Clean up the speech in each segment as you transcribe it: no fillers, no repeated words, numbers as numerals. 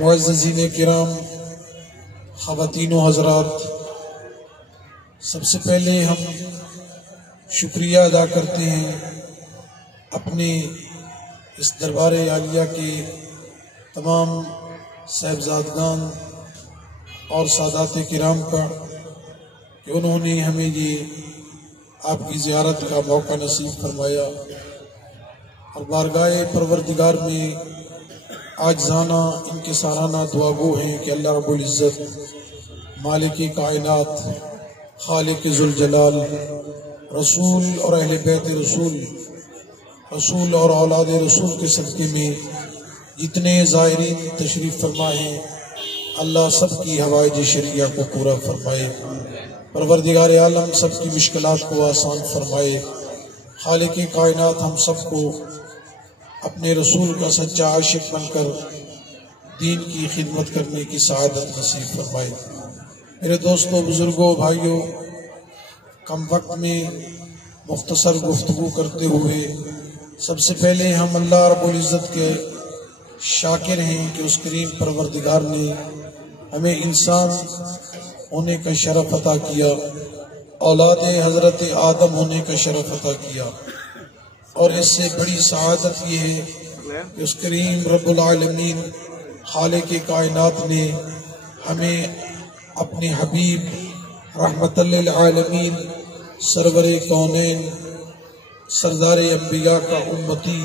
معززین کرام، خواتین و حضرات، سب سے پہلے ہم شکریہ ادا کرتے ہیں اپنے اس دربار عالیہ کے تمام صاحبزادگان اور سادات کرام کا کہ انہوں نے ہمیں یہ آپ کی زیارت کا موقع نصیب فرمایا، اور بارگاہ پروردگار میں عاجزانہ انکسارانہ دعا گو ہیں کہ اللہ رب العزت مالک کائنات، خالق ذوالجلال، رسول اور اہل بیت رسول اور اولاد رسول کے صدقے میں جتنے زائرین تشریف فرما ہیں، اللہ سب کی حوائج شرعیہ کو پورا فرمائے، پروردگار عالم سب کی مشکلات کو آسان فرمائے، خالق کائنات ہم سب کو اپنے رسول کا سچا عاشق بن کر دین کی خدمت کرنے کی سعادت نصیب فرمائے۔ میرے دوستوں، بزرگوں، بھائیوں، کم وقت میں مختصر گفتگو کرتے ہوئے سب سے پہلے ہم اللہ رب العزت کے شاکر ہیں کہ اس کریم پروردگار نے ہمیں انسان ہونے کا شرف عطا کیا، اولاد حضرت آدم ہونے کا شرف عطا کیا، اور اس سے بڑی سعادت یہ ہے کہ اس کریم رب العالمین خالق کائنات نے ہمیں اپنے حبیب رحمت للعالمین سرور کونین سردار انبیاء کا امتی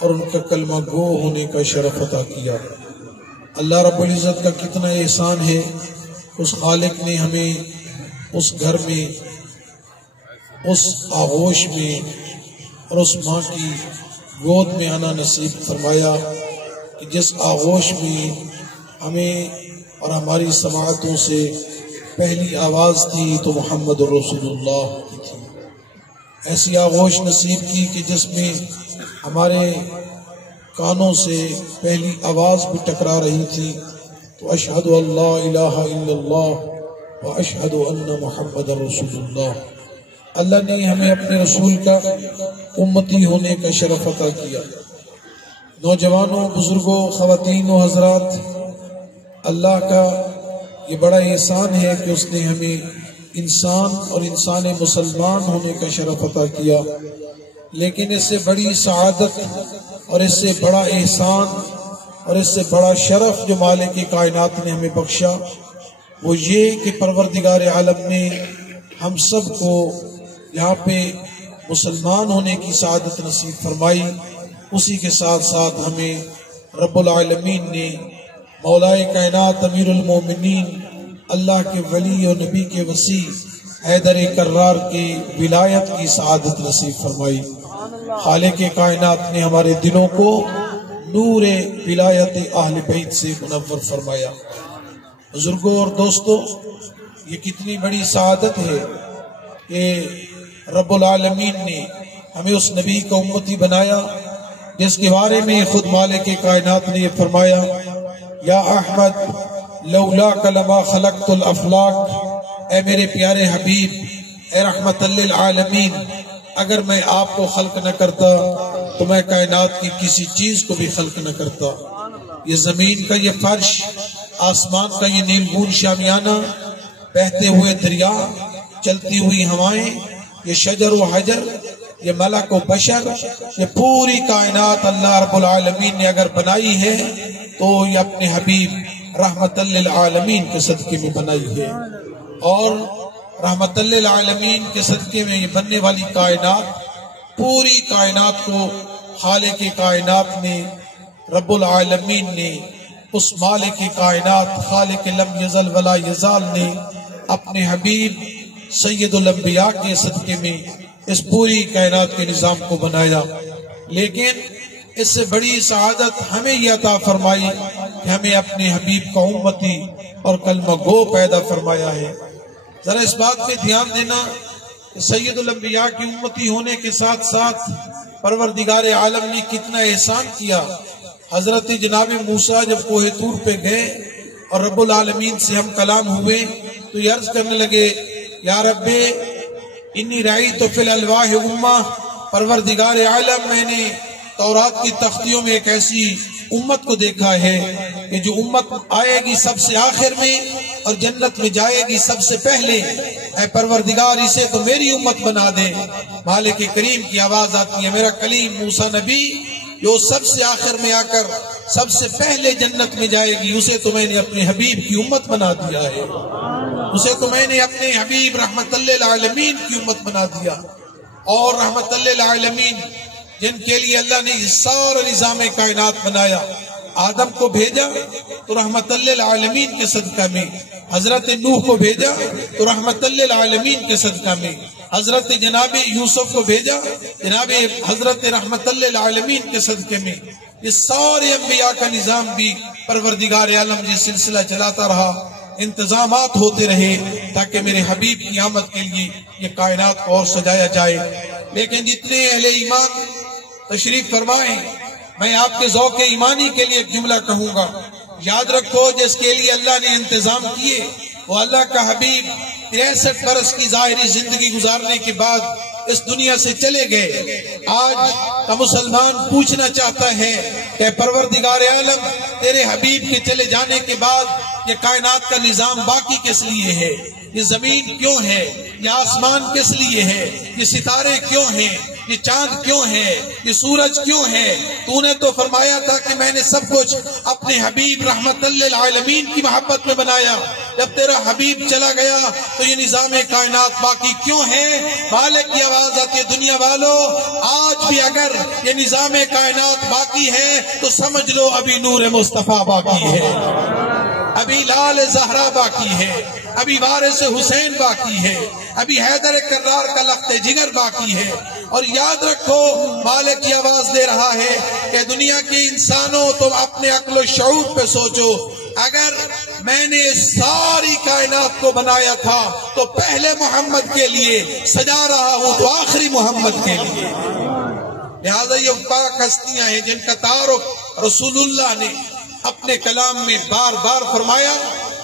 اور ان کا کلمہ گو ہونے کا شرف عطا کیا۔ اللہ رب العزت کا کتنا احسان ہے، اس خالق نے ہمیں اس گھر میں، اس آغوش میں اور اس ماں کی گود میں آنا نصیب فرمایا کہ جس آغوش میں ہمیں اور ہماری سماعتوں سے پہلی آواز تھی تو محمد رسول اللہ کی تھی۔ ایسی آغوش نصیب کی کہ جس میں ہمارے کانوں سے پہلی آواز بھی ٹکرا رہی تھی تو اشہد ان لا الہ الا اللہ و اشہد ان محمد رسول اللہ۔ اللہ نے ہمیں اپنے رسول کا امتی ہونے کا شرف عطا کیا۔ نوجوانوں، بزرگوں، خواتین و حضرات، اللہ کا یہ بڑا احسان ہے کہ اس نے ہمیں انسان اور انسان مسلمان ہونے کا شرف عطا کیا، لیکن اس سے بڑی سعادت اور اس سے بڑا احسان اور اس سے بڑا شرف جو مالک کائنات نے ہمیں بخشا وہ یہ کہ پروردگار عالم نے ہم سب کو یہاں پہ مسلمان ہونے کی سعادت نصیب فرمائی۔ اسی کے ساتھ ساتھ ہمیں رب العالمین نے مولائے کائنات امیر المومنین اللہ کے ولی اور نبی کے وصی حیدر کرار کی ولایت کی سعادت نصیب فرمائی۔ خالق کائنات نے ہمارے دلوں کو نور ولایت اہل بیت سے منور فرمایا۔ بزرگوں اور دوستوں، یہ کتنی بڑی سعادت ہے کہ رب العالمین نے ہمیں اس نبی کا امتی بنایا جس کے بارے میں خود مالک کائنات نے یہ فرمایا، یا احمد لولاک لما خلقت الافلاک، اے میرے پیارے حبیب، اے رحمت للعالمین، اگر میں آپ کو خلق نہ کرتا تو میں کائنات کی کسی چیز کو بھی خلق نہ کرتا۔ یہ زمین کا یہ فرش، آسمان کا یہ نیلگون شامیانہ، بہتے ہوئے دریا، چلتی ہوئی ہوائیں، یہ شجر و حجر، یہ ملک و بشر، یہ پوری کائنات اللہ رب العالمین نے اگر بنائی ہے تو یہ اپنے حبیب رحمت للعالمین کے صدقے میں بنائی ہے، اور رحمت للعالمین کے صدقے میں یہ بننے والی کائنات، پوری کائنات کو خالق کائنات نے، رب العالمین نے، اس مالک کائنات خالق لم یزل ولا یزال نے اپنے حبیب سید الانبیاء کے صدقے میں اس پوری کائنات کے نظام کو بنایا۔ لیکن اس سے بڑی سعادت ہمیں یہ عطا فرمائی کہ ہمیں اپنے حبیب کا امتی اور کلمہ گو پیدا فرمایا ہے۔ ذرا اس بات پہ دھیان دینا کہ سید الانبیاء کی امتی ہونے کے ساتھ ساتھ پروردگار عالم نے کتنا احسان کیا۔ حضرت جناب موسیٰ جب کوہ طور پہ گئے اور رب العالمین سے ہم کلام ہوئے تو یہ عرض کرنے لگے، یا رب انی رأیت فی الالواح امہ، پروردگار عالم میں نے تورات کی تختیوں میں ایک ایسی امت کو دیکھا ہے کہ جو امت آئے گی سب سے آخر میں اور جنت میں جائے گی سب سے پہلے. اے پروردگار اسے تو میری امت بنا دے. مالک کریم کی آواز آتی ہے میرا کلیم موسیٰ نبی جو سب سے آخر میں آ کر سب سے پہلے جنت میں جائے گی اسے تو میں نے اپنے حبیب کی امت بنا دیا ہے. اسے تو میں نے اپنے حبیب رحمت للعالمین کی امت بنا دیا. اور رحمت للعالمین جن کے لیے اللہ نے یہ سارا نظام کائنات بنایا. آدم کو بھیجا تو رحمت للعالمین کے صدقہ میں, حضرت نوح کو بھیجا تو رحمت للعالمین کے صدقہ میں, حضرت جناب یوسف کو بھیجا جناب حضرت رحمت للعالمین کے صدقے میں. یہ سارے انبیاء کا نظام بھی پروردگار عالم یہ سلسلہ چلاتا رہا, انتظامات ہوتے رہے تاکہ میرے حبیب کی آمد کے لیے یہ کائنات کو اور سجایا جائے. لیکن جتنے اہل ایمان تشریف فرمائیں, میں آپ کے ذوق ایمانی کے لیے ایک جملہ کہوں گا. یاد رکھو جس کے لیے اللہ نے انتظام کیے وہ اللہ کا حبیب 63 برس کی ظاہری زندگی گزارنے کے بعد اس دنیا سے چلے گئے. آج کا مسلمان پوچھنا چاہتا ہے کہ پروردگار عالم تیرے حبیب کے چلے جانے کے بعد یہ کائنات کا نظام باقی کس لیے ہے؟ یہ زمین کیوں ہے؟ یہ آسمان کس لیے ہے؟ یہ ستارے کیوں ہیں؟ یہ چاند کیوں ہے؟ یہ سورج کیوں ہے؟ تو نے تو فرمایا تھا کہ میں نے سب کچھ اپنے حبیب رحمت للعالمین کی محبت میں بنایا. جب تیرا حبیب چلا گیا تو یہ نظام کائنات باقی کیوں ہے؟ مالک کی آواز آتی ہے دنیا والو آج بھی اگر یہ نظام کائنات باقی ہے تو سمجھ لو ابھی نور مصطفیٰ باقی ہے, ابھی لال زہرا باقی ہے, ابھی وارث حسین باقی ہے, ابھی حیدر کرار کا لخت جگر باقی ہے. اور یاد رکھو مالک کی آواز دے رہا ہے کہ دنیا کے انسانوں تم اپنے عقل و شعور پہ سوچو, اگر میں نے ساری کائنات کو بنایا تھا تو پہلے محمد کے لیے سجا رہا ہوں تو آخری محمد کے لیے. لہذا یہ پاک ہستیاں ہیں جن کا تعارف رسول اللہ نے اپنے کلام میں بار بار فرمایا,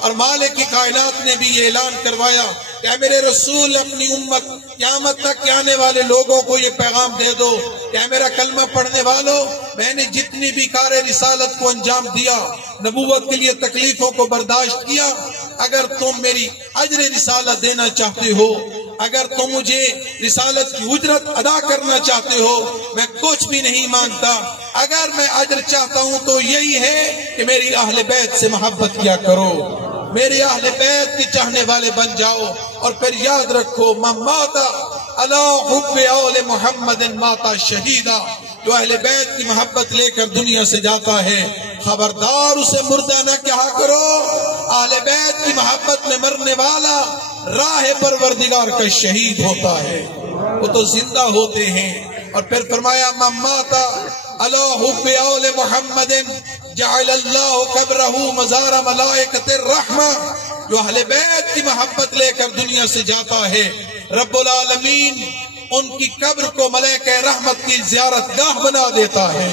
اور مالک کی کائنات نے بھی یہ اعلان کروایا کہ اے میرے رسول اپنی امت قیامت تک آنے والے لوگوں کو یہ پیغام دے دو کہ اے میرا کلمہ پڑھنے والوں میں نے جتنی بھی کار رسالت کو انجام دیا, نبوت کے لیے تکلیفوں کو برداشت کیا, اگر تم میری اجر رسالت دینا چاہتے ہو, اگر تم مجھے رسالت کی اجرت ادا کرنا چاہتے ہو, میں کچھ بھی نہیں مانگتا. اگر میں اجر چاہتا ہوں تو یہی ہے کہ میری اہل بیت سے محبت کیا کرو, میرے اہل بیت کے چاہنے والے بن جاؤ. اور پھر یاد رکھو من ماتا علی حب آل محمد ماتا شہیدا, جو اہل بیت کی محبت لے کر دنیا سے جاتا ہے خبردار اسے مردہ نہ کہا کرو. اہل بیت کی محبت میں مرنے والا راہ پروردگار کا شہید ہوتا ہے, وہ تو زندہ ہوتے ہیں. اور پھر فرمایا من ماتا علی حب آل محمد جعل اللہ قبرہ مزار ملائکۃ الرحمہ, جو اہل بیت کی محبت لے کر دنیا سے جاتا ہے رب العالمین ان کی قبر کو ملائکہ رحمت کی زیارت گاہ بنا دیتا ہے,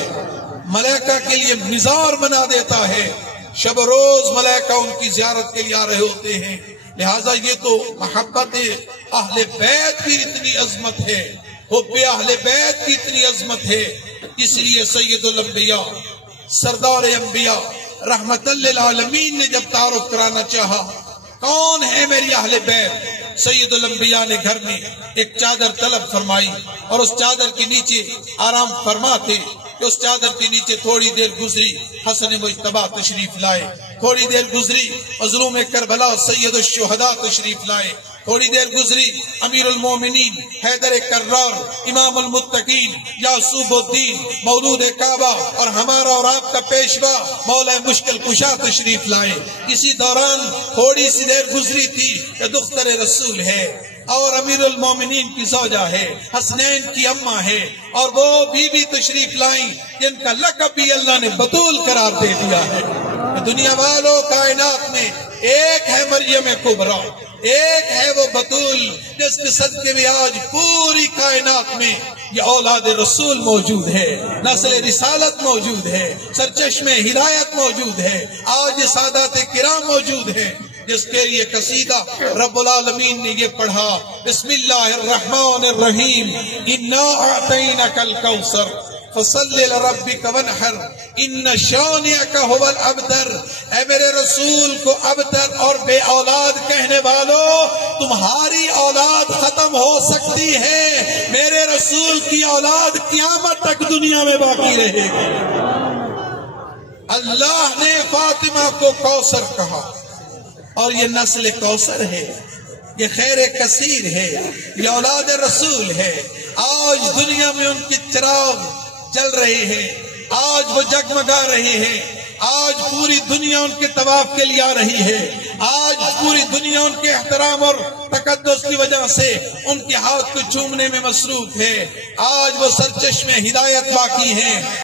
ملائکہ کے لیے مزار بنا دیتا ہے. شب روز ملائکہ ان کی زیارت کے لیے آ رہے ہوتے ہیں. لہٰذا یہ تو محبت اہل بیت کی اتنی عظمت ہے, حب اہل بیت کی اتنی عظمت ہے. اس لیے سید الانبیاء سردار انبیاء رحمت للعالمین نے جب تعارف کرانا چاہا کون ہے میری اہل بیت, سید الانبیاء نے گھر میں ایک چادر طلب فرمائی اور اس چادر کے نیچے آرام فرماتے کہ اس چادر کے نیچے تھوڑی دیر گزری حسن مجتبیٰ تشریف لائے, تھوڑی دیر گزری مظلوم کربلا سید الشہداء تشریف لائے, تھوڑی دیر گزری امیر المومنین حیدر کرار امام المتقین یعصوب الدین مولود کعبہ اور ہمارا اور آپ کا پیشوا مولا مشکل کشا تشریف لائے. اسی دوران تھوڑی سی دیر گزری تھی کہ دختر رسول ہے اور امیر المومنین کی زوجہ ہے, حسنین کی اماں ہے, اور وہ بی بی تشریف لائیں جن کا لقب بھی اللہ نے بطول قرار دے دیا ہے. دنیا والوں کائنات میں ایک ہے مریم کبریٰ, ایک ہے وہ بطول جس کے صدقے میں آج پوری کائنات میں یہ اولاد رسول موجود ہے, نسل رسالت موجود ہے, سرچشمے ہدایت موجود ہے, آج یہ سادات کرام موجود ہیں جس کے لیے قصیدہ رب العالمین نے یہ پڑھا بسم اللہ الرحمن الرحیم انا اعطینک الکوثر فصلی لربک وانحر ان شانئک ھو الابتر، اے میرے رسول کو ابتر اور بے اولاد کہنے والوں، تمہاری اولاد ختم ہو سکتی ہے، میرے رسول کی اولاد قیامت تک دنیا میں باقی رہے گی۔ اللہ نے فاطمہ کو کوثر کہا، اور یہ نسل کوثر ہے، یہ خیر کثیر ہے، یہ اولاد رسول ہے۔ آج دنیا میں ان کی چراغ جل رہے ہیں، آج وہ جگمگا رہے ہیں، آج پوری دنیا ان کے طواف کے لیے آ رہی ہے، آج پوری دنیا ان کے احترام اور تقدس کی وجہ سے ان کے ہاتھ کو چومنے میں مصروف ہے، آج وہ سرچشمے ہدایت باقی ہیں۔